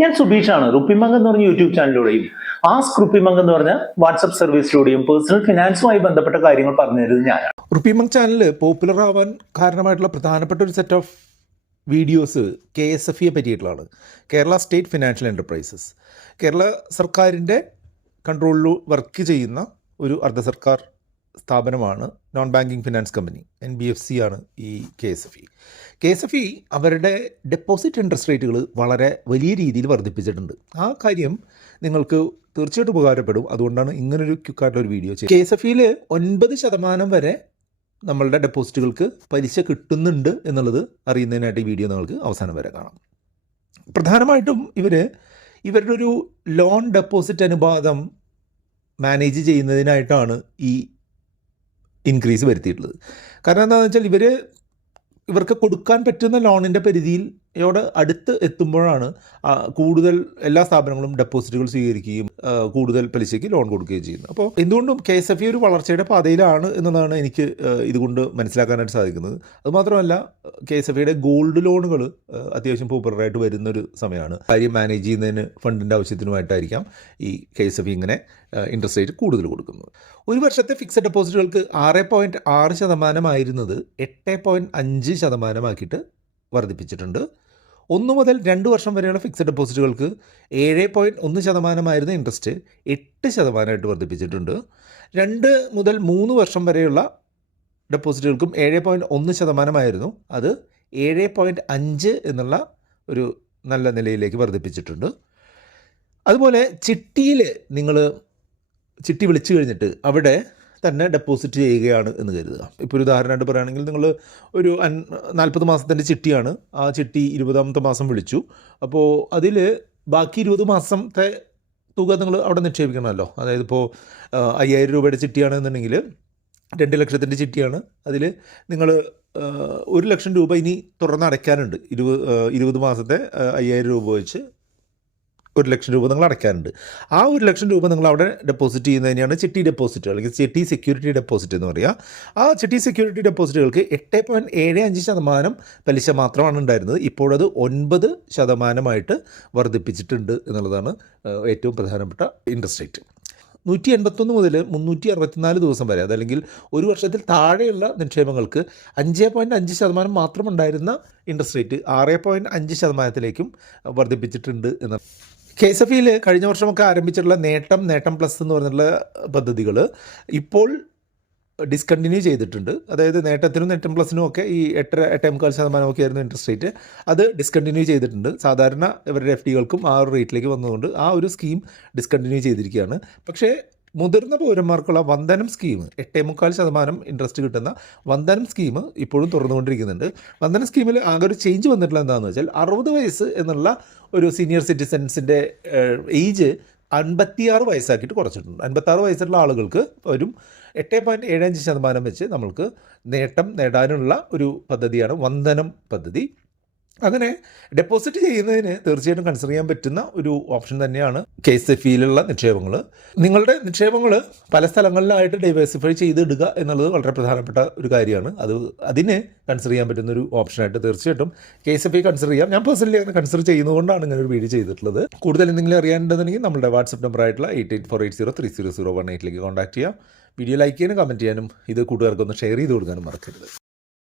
ഞാൻ സുബീഷാണ്. റുപ്പിമംഗ് എന്ന് പറഞ്ഞ യൂട്യൂബ് ചാനലിലൂടെയും ആസ്ക് റുപ്പിമംഗ് എന്ന് പറഞ്ഞ വാട്സ്ആപ്പ് സർവീസിലൂടെയും പേഴ്സണൽ ഫിനാൻസുമായി ബന്ധപ്പെട്ട കാര്യങ്ങൾ പറഞ്ഞു തരുന്നത് ഞാനാണ്. റുപ്പിമംഗ് ചാനൽ പോപ്പുലർ ആവാൻ കാരണമായിട്ടുള്ള പ്രധാനപ്പെട്ട ഒരു സെറ്റ് ഓഫ് വീഡിയോസ് KSFE പറ്റിയിട്ടുള്ളതാണ്. Kerala state financial enterprises. Kerala സർക്കാരിൻ്റെ കൺട്രോളിൽ വർക്ക് ചെയ്യുന്ന ഒരു അർദ്ധ സർക്കാർ സ്ഥാപനമാണ് non banking finance company, NBFC ആണ് ഈ KSFE. അവരുടെ ഡെപ്പോസിറ്റ് ഇൻട്രസ്റ്റ് റേറ്റുകൾ വളരെ വലിയ രീതിയിൽ വർദ്ധിപ്പിച്ചിട്ടുണ്ട്. ആ കാര്യം നിങ്ങൾക്ക് തീർച്ചയായിട്ടും ഉപകാരപ്പെടും. അതുകൊണ്ടാണ് ഇങ്ങനൊരു ക്വിക്കായിട്ടുള്ള ഒരു വീഡിയോ ചെയ്യുന്നത്. KSFEയിൽ 9% വരെ നമ്മളുടെ ഡെപ്പോസിറ്റുകൾക്ക് പലിശ കിട്ടുന്നുണ്ട് എന്നുള്ളത് അറിയുന്നതിനായിട്ട് ഈ വീഡിയോ നിങ്ങൾക്ക് അവസാനം വരെ കാണാം. പ്രധാനമായിട്ടും ഇവരുടെ ഒരു ലോൺ ഡെപ്പോസിറ്റ് അനുപാതം മാനേജ് ചെയ്യുന്നതിനായിട്ടാണ് ഈ ഇൻക്രീസ് വരുത്തിയിട്ടുള്ളത്. കാരണം എന്താണെന്ന് വെച്ചാൽ ഇവർക്ക് കൊടുക്കാൻ പറ്റുന്ന ലോണിൻ്റെ പരിധിയോട് അടുത്ത് എത്തുമ്പോഴാണ് കൂടുതൽ എല്ലാ സ്ഥാപനങ്ങളും ഡെപ്പോസിറ്റുകൾ സ്വീകരിക്കുകയും കൂടുതൽ പലിശയ്ക്ക് ലോൺ കൊടുക്കുകയും ചെയ്യുന്നത്. അപ്പോൾ എന്തുകൊണ്ടും KSFE ഒരു വളർച്ചയുടെ പാതയിലാണ് എന്നതാണ് എനിക്ക് ഇതുകൊണ്ട് മനസ്സിലാക്കാനായിട്ട് സാധിക്കുന്നത്. അതുമാത്രമല്ല KSFEയുടെ ഗോൾഡ് ലോണുകൾ അത്യാവശ്യം പോപ്പുലറായിട്ട് വരുന്നൊരു സമയമാണ്. കാര്യം മാനേജ് ചെയ്യുന്നതിന് ഫണ്ടിൻ്റെ ആവശ്യത്തിനുമായിട്ടായിരിക്കാം ഈ KSFE ഇങ്ങനെ ഇൻട്രസ്റ്റ് റേറ്റ് കൂടുതൽ കൊടുക്കുന്നത്. ഒരു വർഷത്തെ ഫിക്സഡ് ഡെപ്പോസിറ്റുകൾക്ക് 6.6% 8.5% വർദ്ധിപ്പിച്ചിട്ടുണ്ട്. 1 മുതൽ 2 വർഷം വരെയുള്ള ഫിക്സഡ് ഡെപ്പോസിറ്റുകൾക്ക് 7.1% ഇൻട്രസ്റ്റ് 8% വർദ്ധിപ്പിച്ചിട്ടുണ്ട്. 2 മുതൽ 3 വർഷം വരെയുള്ള ഡെപ്പോസിറ്റുകൾക്കും 7.1% അത് 7.5 എന്നുള്ള ഒരു നല്ല നിലയിലേക്ക് വർദ്ധിപ്പിച്ചിട്ടുണ്ട്. അതുപോലെ ചിട്ടിയിൽ നിങ്ങൾ ചിട്ടി വിളിച്ചു കഴിഞ്ഞിട്ട് അവിടെ തന്നെ ഡെപ്പോസിറ്റ് ചെയ്യുകയാണ് എന്ന് കരുതുക. ഇപ്പോൾ ഒരു ഉദാഹരണമായിട്ട് പറയുകയാണെങ്കിൽ നിങ്ങൾ ഒരു 40 മാസത്തിൻ്റെ ചിട്ടിയാണ്. ആ ചിട്ടി 20ാമത്തെ മാസം വിളിച്ചു. അപ്പോൾ അതിൽ ബാക്കി 20 മാസത്തെ തുക നിങ്ങൾ അവിടെ നിക്ഷേപിക്കണമല്ലോ. അതായത് ഇപ്പോൾ 5000 രൂപയുടെ ചിട്ടിയാണെന്നുണ്ടെങ്കിൽ 2 ലക്ഷത്തിൻ്റെ ചിട്ടിയാണ്. അതിൽ നിങ്ങൾ 1 ലക്ഷം രൂപ ഇനി തുറന്ന് അടയ്ക്കാനുണ്ട്. 20 മാസത്തെ 5000 രൂപ വെച്ച് 1 ലക്ഷം രൂപ നിങ്ങൾ അടയ്ക്കാനുണ്ട്. ആ 1 ലക്ഷം രൂപ നിങ്ങൾ അവിടെ ഡെപ്പോസിറ്റ് ചെയ്യുന്നതിനെയാണ് ചിട്ടി ഡെപ്പോസിറ്റ് അല്ലെങ്കിൽ ചിട്ടി സെക്യൂരിറ്റി ഡെപ്പോസിറ്റ് എന്ന് പറയുക. ആ ചിട്ടി സെക്യൂരിറ്റി ഡെപ്പോസിറ്റുകൾക്ക് 8.75% പലിശ മാത്രമാണ് ഉണ്ടായിരുന്നത്. ഇപ്പോഴത് 9% വർദ്ധിപ്പിച്ചിട്ടുണ്ട് എന്നുള്ളതാണ് ഏറ്റവും പ്രധാനപ്പെട്ട ഇൻട്രസ്റ്റ് റേറ്റ്. 181 മുതൽ 364 ദിവസം വരെ, അതല്ലെങ്കിൽ ഒരു വർഷത്തിൽ താഴെയുള്ള നിക്ഷേപങ്ങൾക്ക് 5.5% മാത്രമുണ്ടായിരുന്ന ഇൻട്രസ്റ്റ് റേറ്റ് 6.5%ലേക്കും വർദ്ധിപ്പിച്ചിട്ടുണ്ട് എന്ന്. KSFEയിൽ കഴിഞ്ഞ വർഷമൊക്കെ ആരംഭിച്ചിട്ടുള്ള നേട്ടം പ്ലസ് എന്ന് പറഞ്ഞിട്ടുള്ള പദ്ധതികൾ ഇപ്പോൾ ഡിസ്കണ്ടിന്യൂ ചെയ്തിട്ടുണ്ട്. അതായത് നേട്ടത്തിനും നേട്ടം പ്ലസിനും ഒക്കെ ഈ 8.25% ഒക്കെ ആയിരുന്നു ഇൻട്രസ്റ്റ് റേറ്റ്. അത് ഡിസ്കണ്ടിന്യൂ ചെയ്തിട്ടുണ്ട്. സാധാരണ ഇവരുടെ FDകൾക്കും ആ ഒരു റേറ്റിലേക്ക് വന്നതുകൊണ്ട് ആ ഒരു സ്കീം ഡിസ്കണ്ടിന്യൂ ചെയ്തിരിക്കുകയാണ്. പക്ഷേ മുതിർന്ന പൗരന്മാർക്കുള്ള വന്ദനം സ്കീം 8.25% ഇൻട്രസ്റ്റ് കിട്ടുന്ന വന്ദനം സ്കീം ഇപ്പോഴും തുറന്നുകൊണ്ടിരിക്കുന്നുണ്ട്. വന്ദനം സ്കീമിൽ ആകെ ഒരു ചേഞ്ച് വന്നിട്ടുള്ള എന്താണെന്ന് വെച്ചാൽ 60 വയസ്സ് എന്നുള്ള ഒരു സീനിയർ സിറ്റിസൻസിൻ്റെ ഏജ് 56 വയസ്സാക്കിയിട്ട് കുറച്ചിട്ടുണ്ട്. 56 വയസ്സുള്ള ആളുകൾക്ക് ഒരു 8.75% വെച്ച് നമ്മൾക്ക് നേട്ടം നേടാനുള്ള ഒരു പദ്ധതിയാണ് വന്ദനം പദ്ധതി. അങ്ങനെ ഡെപ്പോസിറ്റ് ചെയ്യുന്നതിന് തീർച്ചയായിട്ടും കൺസിഡർ ചെയ്യാൻ പറ്റുന്ന ഒരു ഓപ്ഷൻ തന്നെയാണ് KSFEയിലുള്ള നിക്ഷേപങ്ങൾ. നിങ്ങളുടെ നിക്ഷേപങ്ങൾ പല സ്ഥലങ്ങളിലായിട്ട് ഡൈവേഴ്സിഫൈ ചെയ്തിടുക എന്നുള്ളത് വളരെ പ്രധാനപ്പെട്ട ഒരു കാര്യമാണ്. അതിന് കൺസിഡർ ചെയ്യാൻ പറ്റുന്ന ഒരു ഓപ്ഷനായിട്ട് തീർച്ചയായിട്ടും KSFE കൺസിഡർ ചെയ്യാം. ഞാൻ പേഴ്സണലി അങ്ങനെ കൺസിഡർ ചെയ്യുന്നതുകൊണ്ടാണ് ഇങ്ങനെ ഒരു വീഡിയോ ചെയ്തിട്ടുള്ളത്. കൂടുതൽ എന്തെങ്കിലും അറിയാനുണ്ടെന്നുണ്ടെങ്കിൽ നമ്മുടെ വാട്സപ്പ് നമ്പറായിട്ടുള്ള 8848030018 കോൺടാക്ട് ചെയ്യാം. വീഡിയോ ലൈക്ക് ചെയ്യാനും കമൻറ്റ് ചെയ്യാനും ഇത് കൂട്ടുകാർക്കൊന്ന് ഷെയർ ചെയ്ത് കൊടുക്കാനും മറക്കരുത്.